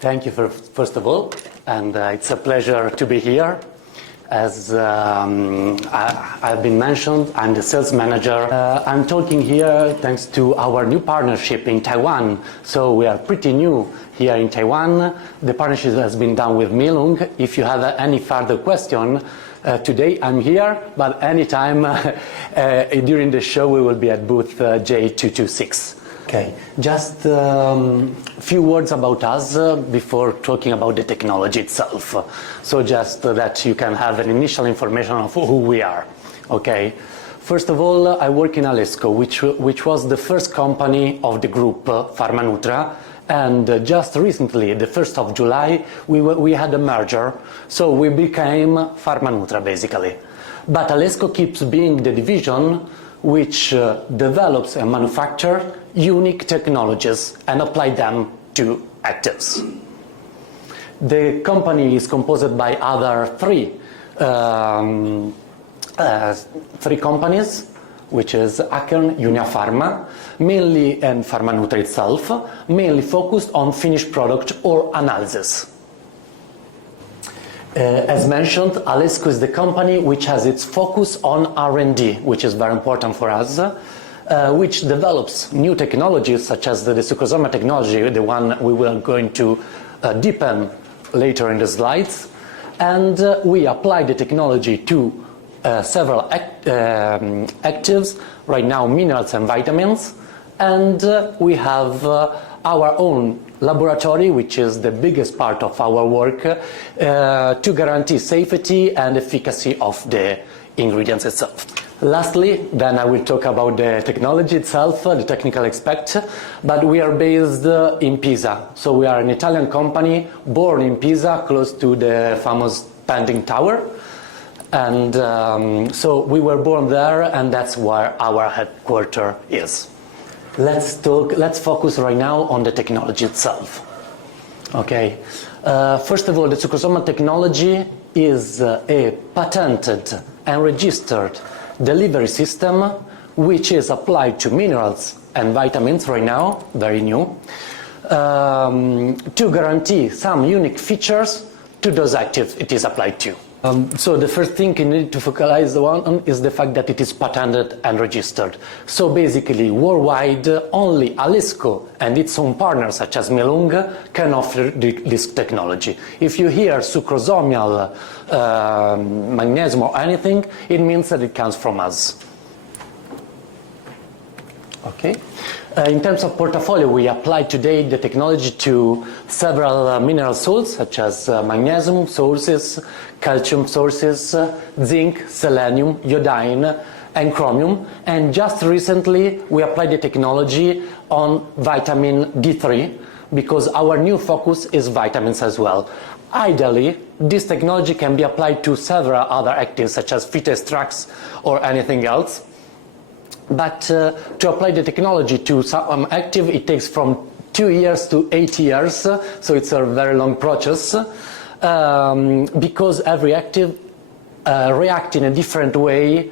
Thank you first of all, and it's a pleasure to be here. As I've been mentioned, I'm the sales manager. I'm talking here thanks to our new partnership in Taiwan. So we are pretty new here in Taiwan. The partnership has been done with Milong. If you have any further question, today I'm here, but anytime during the show we will be at booth J226. Okay, just a few words about us before talking about the technology itself. So just that you can have an initial information of who we are. Okay, first of all, I work in Alesco, which was the first company of the group PharmaNutra, and just recently, the 1st of July, we had a merger, so we became PharmaNutra basically. But Alesco keeps being the division which develops and manufactures unique technologies and apply them to actives. The company is composed by other three companies, which is Akern, Unia Pharma, mainly, and PharmaNutra itself, mainly focused on finished product or analysis. As mentioned, Alesco is the company which has its focus on R&D, which is very important for us, which develops new technologies such as the Sucrosomial technology, the one we will going to deepen later in the slides, and we apply the technology to several actives, right now minerals and vitamins, and we have our own laboratory, which is the biggest part of our work, to guarantee safety and efficacy of the ingredients itself. Lastly, then I will talk about the technology itself, the technical aspect, but we are based in Pisa. So we are an Italian company born in Pisa, close to the famous Pending Tower. And so we were born there, and that's where our headquarters is. Let's focus right now on the technology itself. Okay. First of all, the Sucrosomial technology is a patented and registered delivery system which is applied to minerals and vitamins right now, very new, to guarantee some unique features to those actives it is applied to. So the first thing you need to focalize on is the fact that it is patented and registered. So basically, worldwide, only Alesco and its own partners, such as Milong, can offer this technology. If you hear Sucrosomial, magnesium or anything, it means that it comes from us. Okay. In terms of portfolio, we apply today the technology to several mineral salts, such as magnesium sources, calcium sources, zinc, selenium, iodine, and chromium. And just recently, we applied the technology on vitamin D3, because our new focus is vitamins as well. Ideally, this technology can be applied to several other actives, such as phytoextracts or anything else. But to apply the technology to some active, it takes from 2 years to 8 years, so it's a very long process, because every active reacts in a different way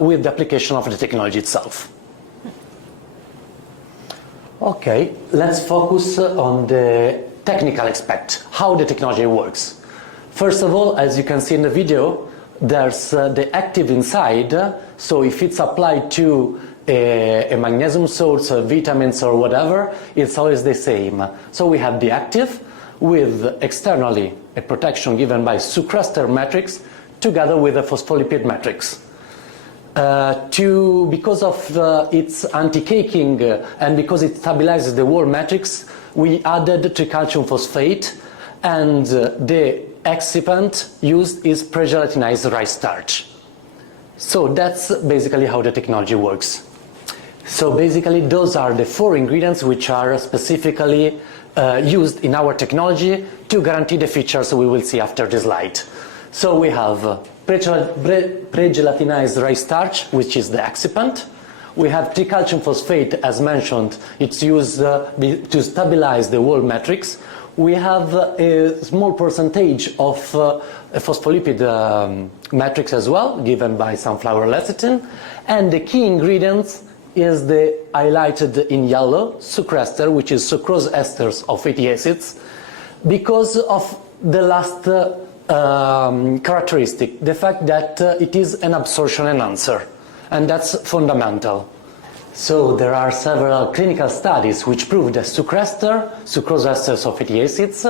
with the application of the technology itself. Okay, let's focus on the technical aspect, how the technology works. First of all, as you can see in the video, there's the active inside, so if it's applied to a magnesium source, vitamins or whatever, it's always the same. So we have the active with externally a protection given by sucraster matrix together with a phospholipid matrix. Because of its anti-caking and because it stabilizes the wall matrix, we added tricalcium phosphate, and the excipient used is pre-gelatinized rice starch. So that's basically how the technology works. So basically those are the 4 ingredients which are specifically used in our technology to guarantee the features we will see after this slide. So we have pre-gelatinized rice starch, which is the excipient. We have tricalcium phosphate, as mentioned, it's used to stabilize the wall matrix. We have a small percentage of a phospholipid matrix as well, given by sunflower lecithin. And the key ingredients is the highlighted in yellow sucraster, which is sucrose esters of fatty acids, because of the last characteristic, the fact that it is an absorption enhancer, and that's fundamental. So there are several clinical studies which prove that sucrose esters of fatty acids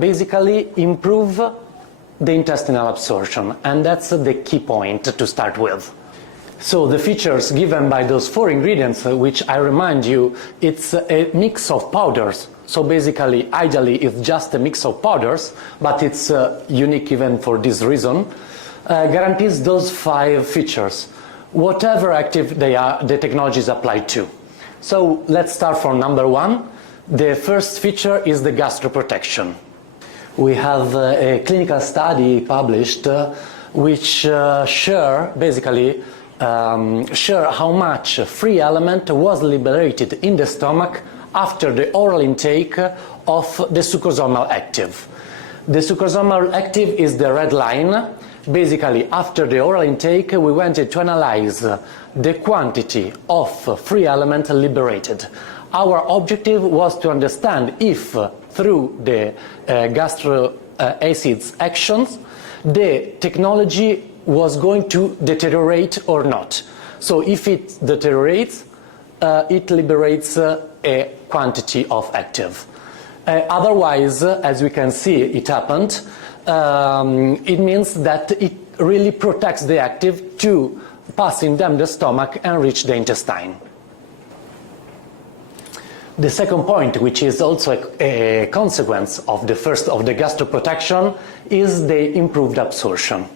basically improve the intestinal absorption, and that's the key point to start with. So the features given by those 4 ingredients, which I remind you, it's a mix of powders. So basically, ideally, it's just a mix of powders, but it's unique even for this reason, guarantees those 5 features, whatever active they are, the technology is applied to. So let's start from number 1. The first feature is the gastroprotection. We have a clinical study published which share how much free element was liberated in the stomach after the oral intake of the sucrosomial active. The sucrosomial active is the red line. Basically, after the oral intake, we wanted to analyze the quantity of free element liberated. Our objective was to understand if, through the gastro acids actions, the technology was going to deteriorate or not. So if it deteriorates, it liberates a quantity of active. Otherwise, as we can see, it happened. It means that it really protects the active to pass in them the stomach and reach the intestine. The second point, which is also a consequence of the first of the gastroprotection, is the improved absorption.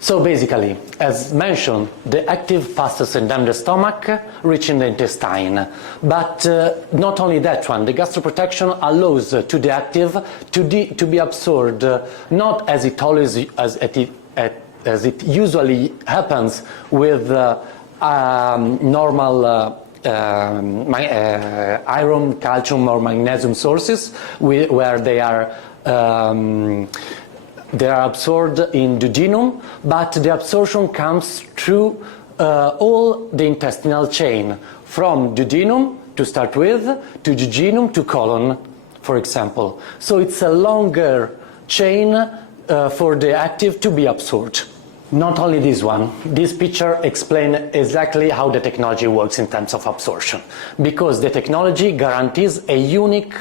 So basically, as mentioned, the active passes in the stomach, reaching the intestine. But not only that one, the gastroprotection allows to the active to be absorbed, not as it usually happens with normal iron, calcium, or magnesium sources, where they are absorbed in duodenum, but the absorption comes through all the intestinal chain, from duodenum to start with, to jejunum to colon, for example. So it's a longer chain for the active to be absorbed. Not only this one, this picture explains exactly how the technology works in terms of absorption, because the technology guarantees a unique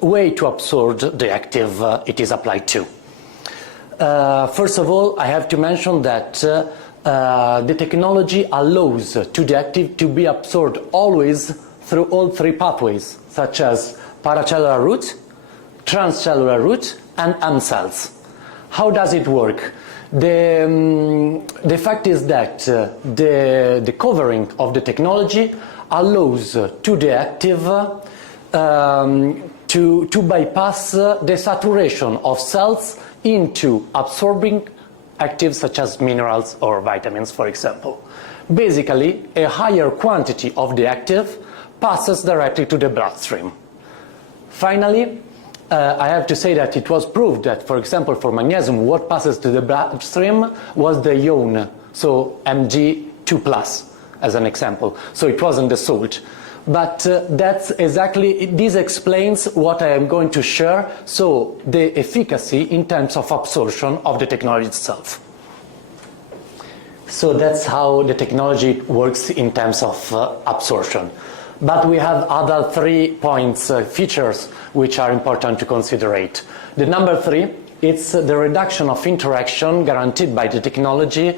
way to absorb the active it is applied to. First of all, I have to mention that the technology allows to the active to be absorbed always through all 3 pathways, such as paracellular route, transcellular route, and M cells. How does it work? The fact is that the covering of the technology allows to the active to bypass the saturation of cells into absorbing actives such as minerals or vitamins, for example. Basically, a higher quantity of the active passes directly to the bloodstream. Finally, I have to say that it was proved that, for example, for magnesium, what passes to the bloodstream was the ion, so Mg2+, as an example. So it wasn't the salt. But that's exactly, this explains what I am going to share, so the efficacy in terms of absorption of the technology itself. So that's how the technology works in terms of absorption. But we have other 3 points, features, which are important to considerate. The number 3, it's the reduction of interaction guaranteed by the technology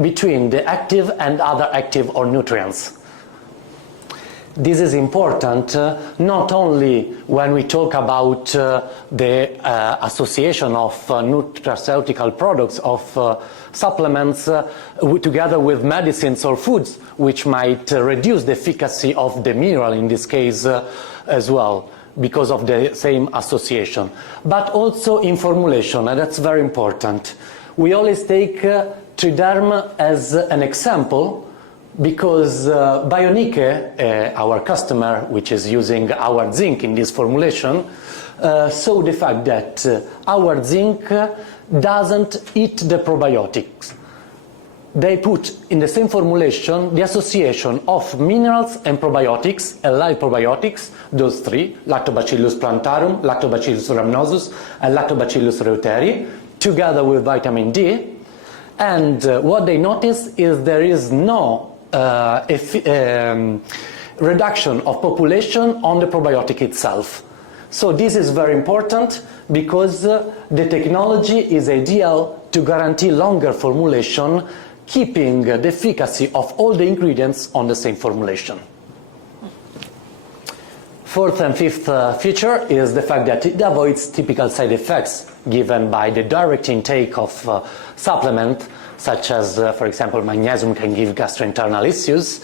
between the active and other active or nutrients. This is important not only when we talk about the association of nutraceutical products, of supplements together with medicines or foods, which might reduce the efficacy of the mineral in this case as well, because of the same association, but also in formulation, and that's very important. We always take Triderm as an example, because Bioniche, our customer, which is using our zinc in this formulation, saw the fact that our zinc doesn't eat the probiotics. they put in the same formulation the association of minerals and probiotics, and live probiotics, those three, Lactobacillus plantarum, Lactobacillus rhamnosus, and Lactobacillus reuteri, together with vitamin D. And what they notice is there is no reduction of population on the probiotic itself. So this is very important because the technology is ideal to guarantee longer formulation, keeping the efficacy of all the ingredients on the same formulation. Fourth and fifth feature is the fact that it avoids typical side effects given by the direct intake of supplement, such as, for example, magnesium can give gastrointestinal issues,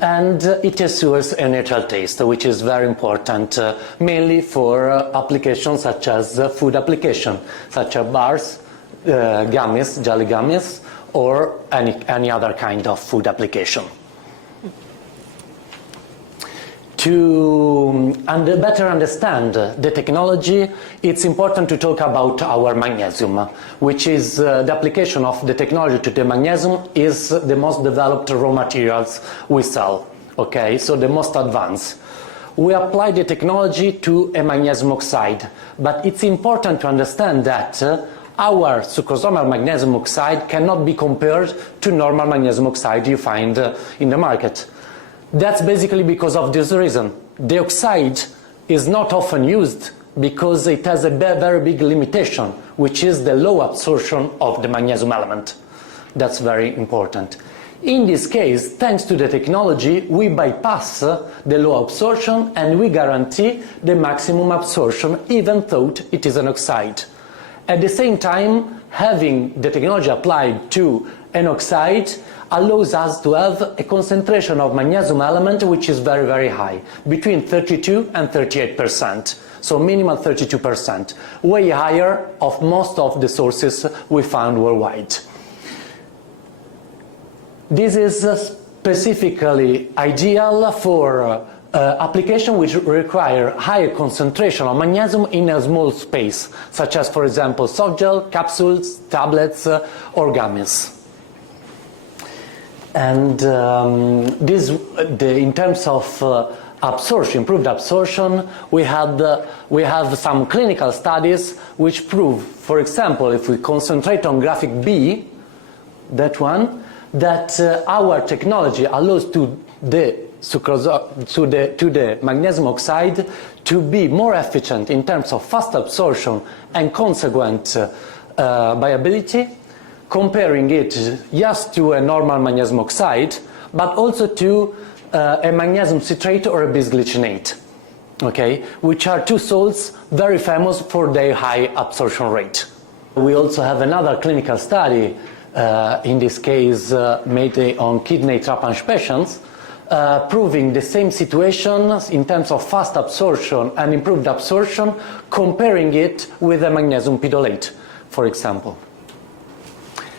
and it assures a neutral taste, which is very important, mainly for applications such as food application, such as bars, gummies, jelly gummies, or any other kind of food application. To better understand the technology, it's important to talk about our magnesium, which is the application of the technology to the magnesium is the most developed raw materials we sell, okay, so the most advanced. We apply the technology to a magnesium oxide, but it's important to understand that our sucrosomial magnesium oxide cannot be compared to normal magnesium oxide you find in the market. That's basically because of this reason. The oxide is not often used because it has a very big limitation, which is the low absorption of the magnesium element. That's very important. In this case, thanks to the technology, we bypass the low absorption and we guarantee the maximum absorption even though it is an oxide. At the same time, having the technology applied to an oxide allows us to have a concentration of magnesium element which is very high, between 32 and 38%, so minimum 32%, way higher of most of the sources we found worldwide. This is specifically ideal for applications which require higher concentration of magnesium in a small space, such as, for example, soft gel, capsules, tablets, or gummies. And in terms of absorption, improved absorption, we have some clinical studies which prove, for example, if we concentrate on graphic B, that one, that our technology allows to the magnesium oxide to be more efficient in terms of fast absorption and consequent viability, comparing it just to a normal magnesium oxide, but also to a magnesium citrate or a bisglycinate, okay, which are two salts very famous for their high absorption rate. We also have another clinical study, in this case made on kidney transplant patients, proving the same situation in terms of fast absorption and improved absorption, comparing it with a magnesium pidolate, for example.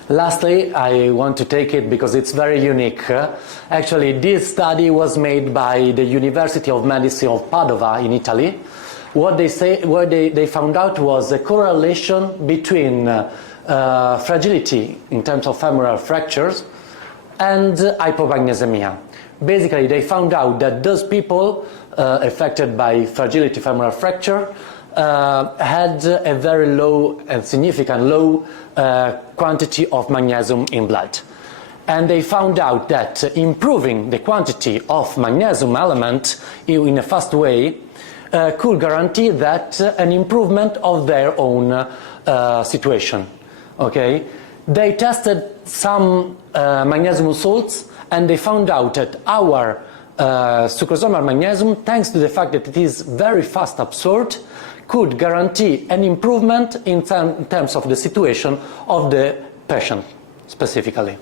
Lastly, I want to take it because it's very unique. Actually, this study was made by the University of Medicine of Padova in Italy. What they found out was a correlation between fragility in terms of femoral fractures and hypomagnesemia. Basically, they found out that those people affected by fragility femoral fracture had a very low and significant low quantity of magnesium in blood. And they found out that improving the quantity of magnesium element in a fast way could guarantee that an improvement of their own situation. Okay? They tested some magnesium salts and they found out that our sucrosomial magnesium, thanks to the fact that it is very fast absorbed, could guarantee an improvement in terms of the situation of the patient specifically.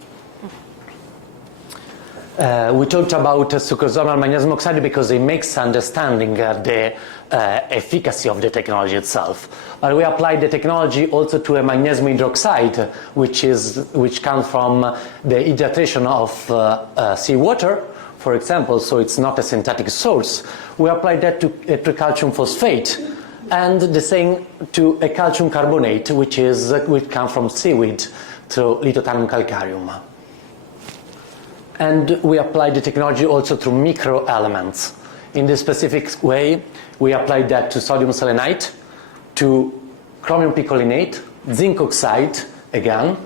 We talked about sucrosomial magnesium oxide because it makes understanding the efficacy of the technology itself. But we applied the technology also to a magnesium hydroxide, which comes from the hydration of seawater, for example, so it's not a synthetic source. We applied that to calcium phosphate, and the same to a calcium carbonate, which comes from seaweed, through Lithotanum calcareum. And we apply the technology also through micro elements. In this specific way, we applied that to sodium selenite, to chromium picolinate, zinc oxide again,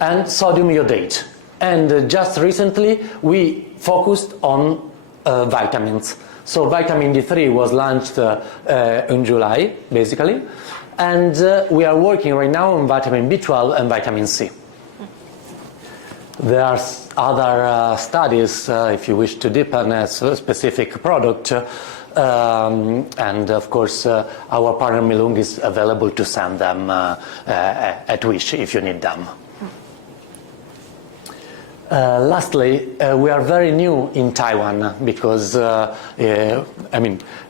and sodium iodate. And just recently, we focused on vitamins. So vitamin D3 was launched in July, basically, and we are working right now on vitamin B12 and vitamin C. There are other studies, if you wish to deepen a specific product, and of course our partner Melung is available to send them at wish if you need them. Lastly, we are very new in Taiwan because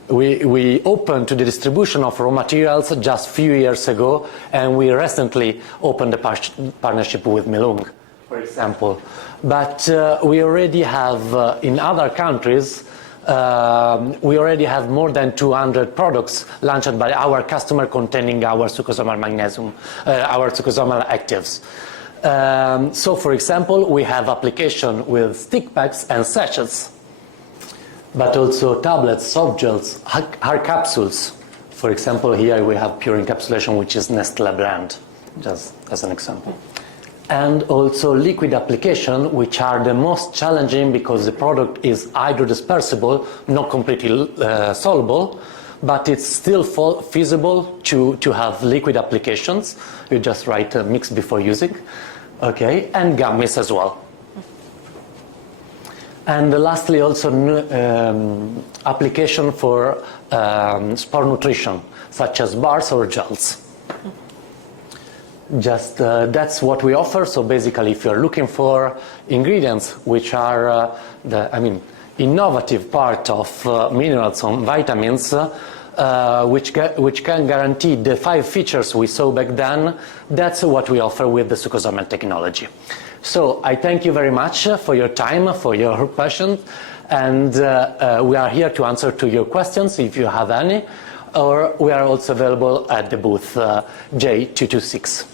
we opened to the distribution of raw materials just a few years ago, and we recently opened a partnership with Melung, for example. But we already have in other countries, we already have more than 200 products launched by our customer containing our sucrosomal magnesium, our sucrosomal actives. So, for example, we have application with stick packs and sachets, but also tablets, soft gels, hard capsules. For example, here we have pure encapsulation, which is Nestle brand, just as an example. And also liquid application, which are the most challenging because the product is hydrodispersible, not completely soluble, but it's still feasible to have liquid applications. You just write a mix before using. Okay, and gummies as well. And lastly, also application for sport nutrition, such as bars or gels. Just that's what we offer. So basically, if you're looking for ingredients which are innovative part of minerals and vitamins, which can guarantee the 5 features we saw back then, that's what we offer with the Sucrosomial technology. So I thank you very much for your time, for your passion, and we are here to answer to your questions if you have any, or we are also available at the booth J226.